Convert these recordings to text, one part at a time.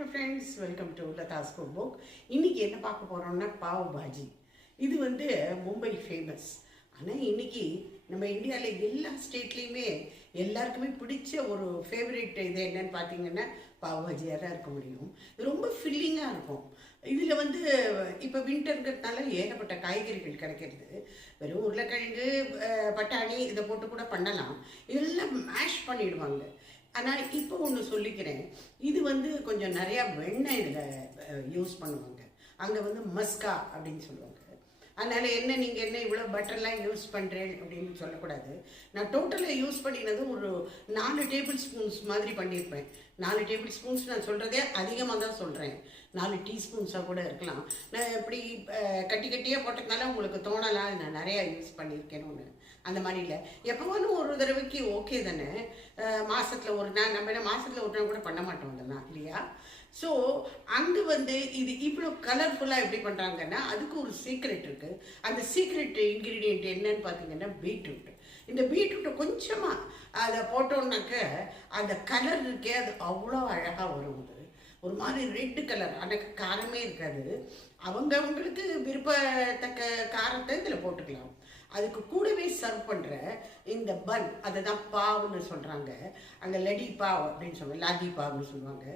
Hello friends, welcome to Latha's cook book. இன்றைக்கி என்ன பார்க்க போகிறோம்னா பாவ் பாஜி. இது மும்பை ஃபேமஸ். ஆனால் இன்றைக்கி நம்ம இந்தியாவில் எல்லா ஸ்டேட்லேயுமே எல்லாருக்குமே பிடிச்ச ஒரு ஃபேவரட் இது என்னன்னு பார்த்தீங்கன்னா பாவ் பாஜியாக தான் இருக்க முடியும். இது ரொம்ப ஃபில்லிங்காக இருக்கும். இதில் இப்போ வின்டருங்கிறதுனால ஏகப்பட்ட காய்கறிகள் கிடைக்கிறது. வெறும் உருளைக்கிழங்கு, பட்டாணி இதை போட்டு கூட பண்ணலாம். இதெல்லாம் மேஷ் பண்ணிடுவாங்க. ஆனால் இப்போ ஒன்று சொல்லிக்கிறேன், இது கொஞ்சம் நிறையா வெண்ணெய் இதில் யூஸ் பண்ணுவாங்க. அங்கே மஸ்கா அப்படின்னு சொல்லுவாங்க. அதனால் நீங்கள் என்ன இவ்வளோ பட்டர்லாம் யூஸ் பண்ணுறேன் அப்படின்னு சொல்லக்கூடாது. நான் டோட்டலாக யூஸ் பண்ணினது ஒரு 4 டேபிள் ஸ்பூன்ஸ் மாதிரி பண்ணியிருப்பேன். 4 டேபிள் ஸ்பூன்ஸ் நான் சொல்கிறதே அதிகமாக தான் சொல்கிறேன். 4 டீஸ்பூன்ஸாக கூட இருக்கலாம். நான் இப்படி கட்டியாக போட்டதுனால உங்களுக்கு தோணலாம் நான் நிறையா யூஸ் பண்ணியிருக்கேன்னு ஒன்று. அந்த மாதிரி இல்லை, எப்போவாலும் ஒரு தடவைக்கு ஓகே தானே. மாதத்தில் ஒரு நாள் நம்ம என்ன மாதத்தில் ஒரு நாள் கூட பண்ண மாட்டோம் அதெல்லாம் இல்லையா. ஸோ அங்கே இது இவ்வளோ கலர்ஃபுல்லாக எப்படி பண்ணுறாங்கன்னா அதுக்கு ஒரு சீக்ரெட் இருக்குது. அந்த சீக்ரெட் இன்க்ரீடியண்ட் என்னன்னு பார்த்தீங்கன்னா பீட்ரூட். இந்த பீட்ரூட்டை கொஞ்சமாக அதை போட்டோன்னாக்க அந்த கலர் இருக்கே அது அவ்வளோ அழகாக வரும். அது ஒரு மாதிரி ரெட்டு கலர், எனக்கு காரமே இருக்காது. அவங்களுக்கு விருப்பத்தக்க காரத்தை இதில் போட்டுக்கலாம். அதுக்கு கூடவே சர்வ் பண்ணுற இந்த பன், அதை தான் பாவுன்னு சொல்கிறாங்க. அங்கே லடி பாவ் அப்படின்னு சொல்லுவாங்க, லாதி பாவுன்னு சொல்லுவாங்க.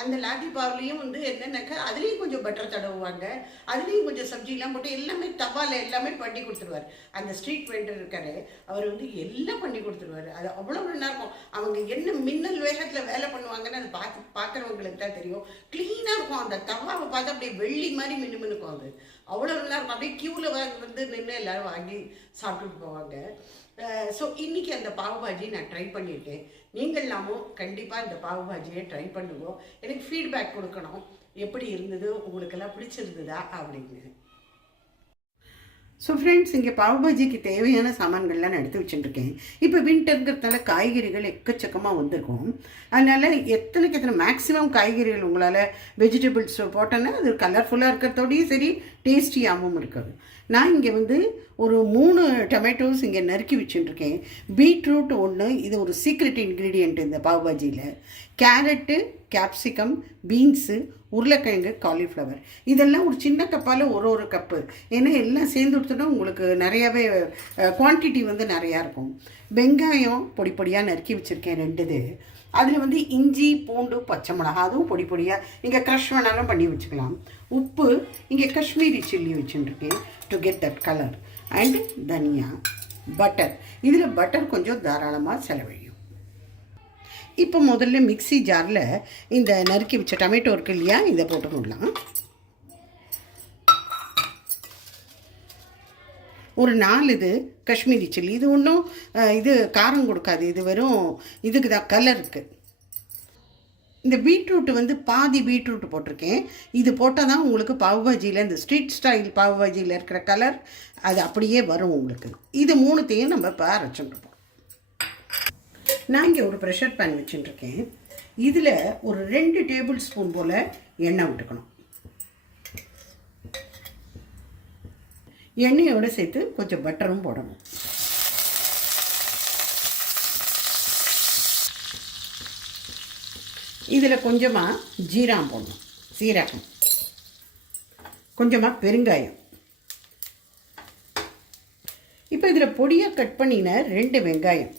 அந்த லாதி பாவ்லேயும் என்னென்னாக்கா அதுலேயும் கொஞ்சம் பட்டர் தடவுவாங்க. அதுலேயும் கொஞ்சம் சப்ஜிலாம் போட்டு எல்லாமே தவால எல்லாமே பண்ணி கொடுத்துருவார். அந்த ஸ்ட்ரீட் வெண்டர் இருக்காரு, அவர் எல்லாம் பண்ணி கொடுத்துருவார். அது அவ்வளோ நல்லா இருக்கும். அவங்க என்ன மின்னல் வேகத்தில் வேலை பண்ணுவாங்கன்னு அது பார்க்குறவங்களுக்கு தான் தெரியும். க்ளீனாக இருக்கும். அந்த தவாவை பார்த்து அப்படியே வெள்ளி மாதிரி மின்னுக்கும். அது அவ்வளோ நல்லா இருக்கும். அப்படியே க்யூவில் நின்று எல்லோரும் வாங்கி சாப்பிட்டுட்டு போவாங்க. ஸோ இன்றைக்கி அந்த பாவ் பாஜி நான் ட்ரை பண்ணியிருக்கேன். நீங்கள்லாமும் கண்டிப்பாக இந்த பாவ் பாஜியை ட்ரை பண்ணுவோம். எனக்கு ஃபீட்பேக் கொடுக்கணும், எப்படி இருந்தது, உங்களுக்கெல்லாம் பிடிச்சிருந்ததா அப்படின்னு. ஸோ ஃப்ரெண்ட்ஸ், இங்கே பாவ் பாஜிக்கு தேவையான சாமான்கள்லாம் நான் எடுத்து வச்சுட்டுருக்கேன். இப்போ வின்டருங்கிறதுனால காய்கறிகள் எக்கச்சக்கமாக வந்திருக்கும். அதனால் எத்தனைக்கு எத்தனை மேக்ஸிமம் காய்கறிகள் உங்களால் வெஜிடபிள்ஸ் போட்டோன்னா அது கலர்ஃபுல்லாக இருக்கிறதோடையும் சரி டேஸ்டியாகவும் இருக்குது. நான் இங்கே ஒரு 3 டொமேட்டோஸ் இங்கே நறுக்கி வச்சுட்டுருக்கேன். பீட்ரூட் 1, இது ஒரு சீக்ரெட் இன்க்ரீடியண்ட் இந்த பாவ் பாஜியில். கேரட்டு, கேப்சிகம், பீன்ஸு, உருளைக்கிழங்கு, காலிஃப்ளவர், இதெல்லாம் ஒரு சின்ன கப்பால் ஒரு கப்பு. ஏன்னா எல்லாம் சேர்ந்து கொடுத்தோன்னா உங்களுக்கு நிறையாவே குவான்டிட்டி நிறையா இருக்கும். வெங்காயம் பொடி பொடியாக நறுக்கி வச்சுருக்கேன் 2 இது. அதில் இஞ்சி, பூண்டு, பச்சை மிளகா அதுவும் பொடி பொடியாக நீங்கள் க்ரஷ் வேணாலும் பண்ணி வச்சுக்கலாம். உப்பு, இங்கே காஷ்மீரி சில்லி வச்சுட்டுருக்கேன் to get that colour. And தனியா, பட்டர். இதில் பட்டர் கொஞ்சம் தாராளமாக செலவழியும். இப்போ முதல்ல மிக்ஸி ஜாரில் இந்த நறுக்கி வச்ச டொமேட்டோ இருக்கு இல்லையா, இதை போட்டு விடலாம். ஒரு 4 இது காஷ்மீரி சில்லி. இது ஒன்றும் இது காரம் கொடுக்காது, இது வெறும் இதுக்கு தான் கலருக்கு. இந்த பீட்ரூட்டு பாதி பீட்ரூட் போட்டிருக்கேன். இது போட்டால் தான் உங்களுக்கு பாவ் பாஜியில் இந்த ஸ்ட்ரீட் ஸ்டைல் பாவ் பாஜியில் இருக்கிற கலர் அது அப்படியே வரும் உங்களுக்கு. இது 3த்தையும் நம்ம இப்போ அரைச்சுட்டுருப்போம். நான் இங்கே ஒரு ப்ரெஷர் பேன் வச்சுட்டுருக்கேன். இதில் ஒரு 2 டேபிள் ஸ்பூன் போல் எண்ணெய் விட்டுக்கணும். எண்ணெயோடு சேர்த்து கொஞ்சம் பட்டரும் போடணும். இதில் கொஞ்சமாக ஜீரகம் போடணும், சீரகம், கொஞ்சமாக பெருங்காயம். இப்போ இதில் பொடியாக கட் பண்ணின 2 வெங்காயம்,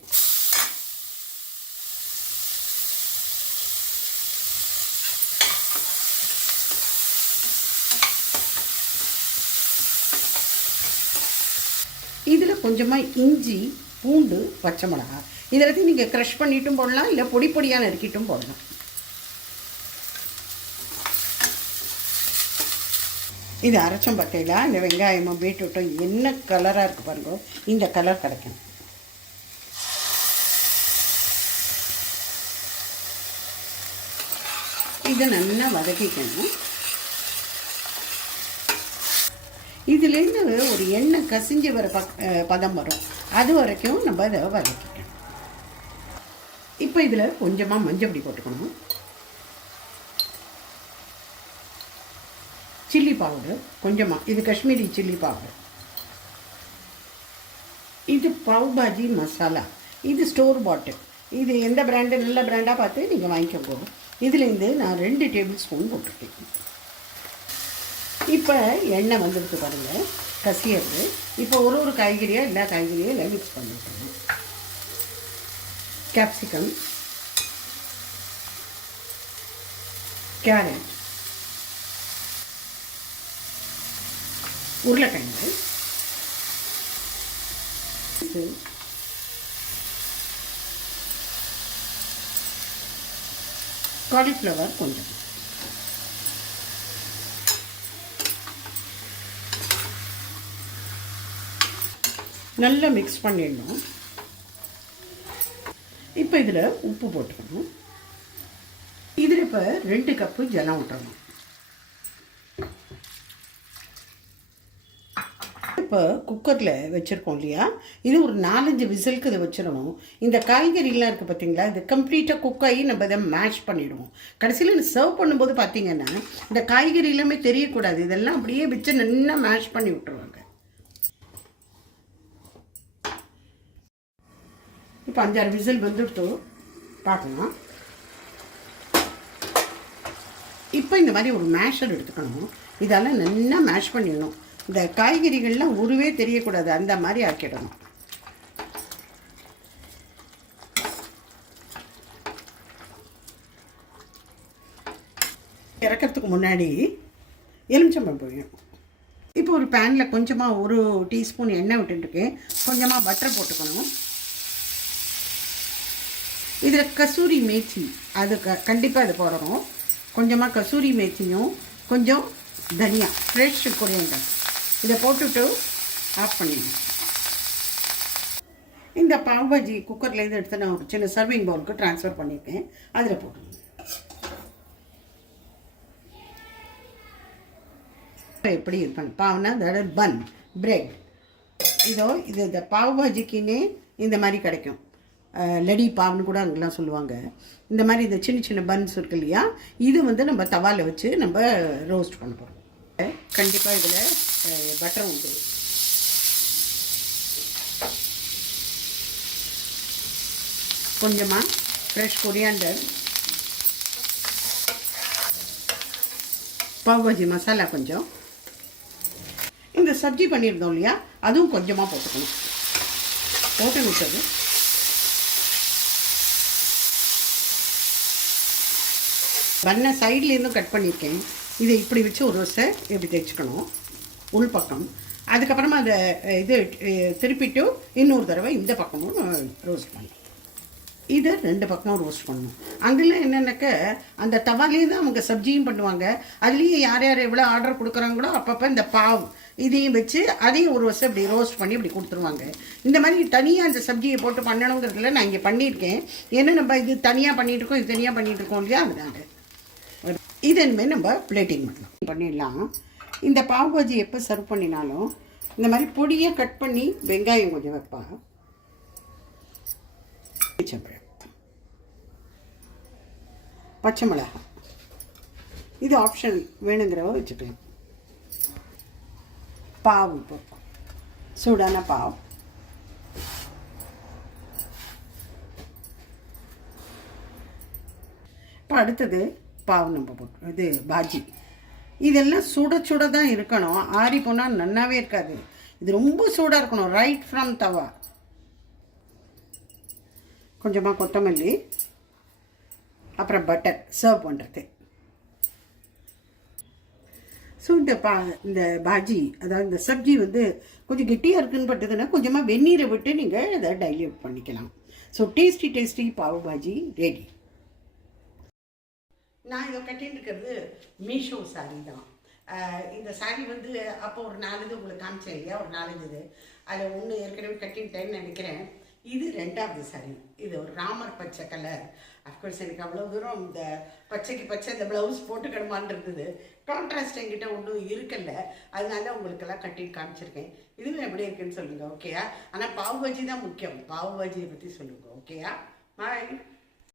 இதில் கொஞ்சமாக இஞ்சி, பூண்டு, பச்சை மிளகா. இதில் நீங்கள் க்ரஷ் பண்ணிட்டும் போடலாம், இல்லை பொடி பொடியாக நறுக்கிட்டும் போடலாம். இது அரைச்சம் பட்டையில் இந்த வெங்காயமும் பீட்ரூட்டும் என்ன கலராக இருக்குது பாருங்க, இந்த கலர் கிடைக்கும். இதை நல்லா வதக்கிக்கணும். இதுலேருந்து ஒரு எண்ணெய் கசிஞ்சு வர பதம் வரும், அது வரைக்கும் நம்ம அதை வதக்கிக்கணும். இப்போ இதில் கொஞ்சமாக மஞ்சள் பொடி போட்டுக்கணும். சில்லி பவுடர் கொஞ்சமாக, இது காஷ்மீரி சில்லி பவுடர். இது பாவ் பாஜி மசாலா, இது ஸ்டோர் பாட்டில். இது எந்த பிராண்டு நல்ல பிராண்டாக பார்த்து நீங்கள் வாங்கிக்கோங்க. இதுலேருந்து நான் 2 டேபிள் ஸ்பூன் போட்டிருக்கேன். இப்போ எண்ணெய் வந்துடுத்து பாருங்கள், கசியறது. இப்போ ஒரு காய்கறியாக எல்லா காய்கறியும் எல்லாம் மிக்ஸ் பண்ணிவிட்டணும். கேப்சிகம், கேரட், உருளைக்கிழங்கு, காலிஃப்ளவர் கொஞ்சம், நல்லா மிக்ஸ் பண்ணிடணும். இப்போ இதில் உப்பு போட்டுக்கணும். இதில் இப்போ 2 கப்பு ஜலம் விட்டுறணும். இப்போ குக்கரில் வச்சுருக்கோம் இல்லையா, இது ஒரு 4-5 விசிலுக்கு இதை வச்சிடணும். இந்த காய்கறிலாம் இருக்குது பார்த்தீங்களா, இது கம்ப்ளீட்டாக குக் ஆகி நம்ம இதை மேஷ் பண்ணிவிடுவோம். கடைசியில் சர்வ் பண்ணும்போது பார்த்தீங்கன்னா இந்த காய்கறி எல்லாமே தெரியக்கூடாது, இதெல்லாம் அப்படியே வச்சு நல்லா மேஷ் பண்ணி விட்டுருவாங்க. இப்போ 5-6 விசில் வந்துடுத்து பார்க்கலாம். இப்போ இந்த மாதிரி ஒரு மேஷர் எடுத்துக்கணும். இதெல்லாம் நல்லா மேஷ் பண்ணிடணும். இந்த காய்கறிகள்லாம் உருவே தெரியக்கூடாது, அந்த மாதிரி ஆக்கிடணும். இறக்கிறதுக்கு முன்னாடி எலுமிச்சம்பழம் போயிடும். இப்போ ஒரு பேனில் கொஞ்சமாக 1 டீஸ்பூன் எண்ணெய் விட்டுருக்கேன். கொஞ்சமாக பட்டர் போட்டுக்கணும். இதில் கசூரி மேத்தி அது கண்டிப்பாக அது போடணும். கொஞ்சமாக கசூரி மேத்தியும் கொஞ்சம் தனியா, ஃப்ரெஷ் கொரியாண்டர் இதை போட்டுவிட்டு ஆஃப் பண்ணிடணும். இந்த பாவ் பாஜி குக்கர்லேருந்து எடுத்து நான் ஒரு சின்ன சர்விங் பவுலுக்கு ட்ரான்ஸ்ஃபர் பண்ணியிருக்கேன். அதில் போட்டுருங்க. எப்படி இருப்பேன் பாவ்னா அதாவது பன் பிரெட், இது இந்த பாவ் பாஜிக்குன்னே இந்த மாதிரி கிடைக்கும். லடி பாவ்னு கூட அங்கெல்லாம் சொல்லுவாங்க. இந்த மாதிரி இந்த சின்ன சின்ன பன்ஸ் இருக்கு இல்லையா, இது வந்து நம்ம தவாவில் வச்சு நம்ம ரோஸ்ட் பண்ண போகிறோம். கண்டிப்பாக இதில் பட்டர் உண்டு. கொஞ்சமாக ஃப்ரெஷ் கொரியாண்டர், பாவ் பாஜி மசாலா கொஞ்சம், இந்த சப்ஜி பண்ணியிருந்தோம் இல்லையா அதுவும் கொஞ்சமாக போட்டுக்கணும். போட்டு விட்டது பண்ண சைட்லேருந்தும் கட் பண்ணியிருக்கேன். இதை இப்படி வச்சு ஒரு ரோஸை இப்படி தைச்சிக்கணும் உள் பக்கம். அதுக்கப்புறமா அதை இது திருப்பிட்டு இன்னொரு தடவை இந்த பக்கமும் ரோஸ்ட் பண்ணணும். இதை 2 பக்கமும் ரோஸ்ட் பண்ணணும். அங்கெல்லாம் என்னென்னாக்க அந்த தவாலேயே தான் அவங்க சப்ஜியும் பண்ணுவாங்க. அதுலேயே யார் யார் எவ்வளோ ஆர்டர் கொடுக்குறாங்களோ அப்பப்போ இந்த பாவ் இதையும் வச்சு அதையும் ஒரு வருஷம் இப்படி ரோஸ்ட் பண்ணி இப்படி கொடுத்துருவாங்க. இந்த மாதிரி தனியாக அந்த சப்ஜியை போட்டு பண்ணணுங்கிறதுல நான் இங்கே பண்ணியிருக்கேன். ஏன்னா நம்ம இது தனியாக பண்ணிகிட்டு இருக்கோம், இது தனியாக பண்ணிகிட்டு இருக்கோம் இல்லையா, அதனால இதன்மே நம்ம பிளேட்டிங் பண்ணிடலாம். இந்த பாவ் பாஜி எப்போ சர்வ் பண்ணினாலும் இந்த மாதிரி பொடியை கட் பண்ணி வெங்காயம் கொஞ்சம் வைப்பேன், பச்சை மிளகாய், இது ஆப்ஷன், வேணுங்கிறவ வச்சுக்கலாம். பாவ் இப்போ சூடான பாவ், இப்போ அடுத்தது பாவ் நம்ம போட்டு இது பாஜி. இதெல்லாம் சுட சுட தான் இருக்கணும், ஆறி போனால் நன்னாவே இருக்காது. இது ரொம்ப சூடாக இருக்கணும், ரைட் ஃப்ரம் தவா. கொஞ்சமாக கொத்தமல்லி, அப்புறம் பட்டர் சர்வ் பண்ணுறது. ஸோ இந்த பாஜி அதாவது இந்த சப்ஜி வந்து கொஞ்சம் கெட்டியாக இருக்குன்னு பட்டதுன்னா கொஞ்சமாக வெந்நீரை விட்டு நீங்கள் அதை டைல்யூட் பண்ணிக்கலாம். So tasty pav bhaji ready. நான் இதை கட்டின்னு இருக்கிறது மீஷோ சாரீ தான். இந்த சாரீ வந்து அப்போ ஒரு 4 இது உங்களுக்கு காமிச்சேன் இல்லையா, ஒரு 4 இது. அதில் ஒன்று ஏற்கனவே கட்டின்ட்டேன்னு நினைக்கிறேன். இது 2வது சாரீ. இது ஒரு ராமர் பச்சை கலர். அஃப்கோர்ஸ் எனக்கு அவ்வளோ தூரம் இந்த பச்சைக்கு பச்சை இந்த ப்ளவுஸ் போட்டுக்கணுமான் இருந்தது. கான்ட்ராஸ்ட் என்கிட்ட ஒன்றும் இருக்கல, அதனால உங்களுக்கெல்லாம் கட்டி காமிச்சிருக்கேன். இதுவும் எப்படி இருக்குன்னு சொல்லுங்கள், ஓகேயா? ஆனால் பாவ் பாஜி தான் முக்கியம், பாவ் பாஜியை பற்றி சொல்லுங்கள், ஓகேயா? பாய்.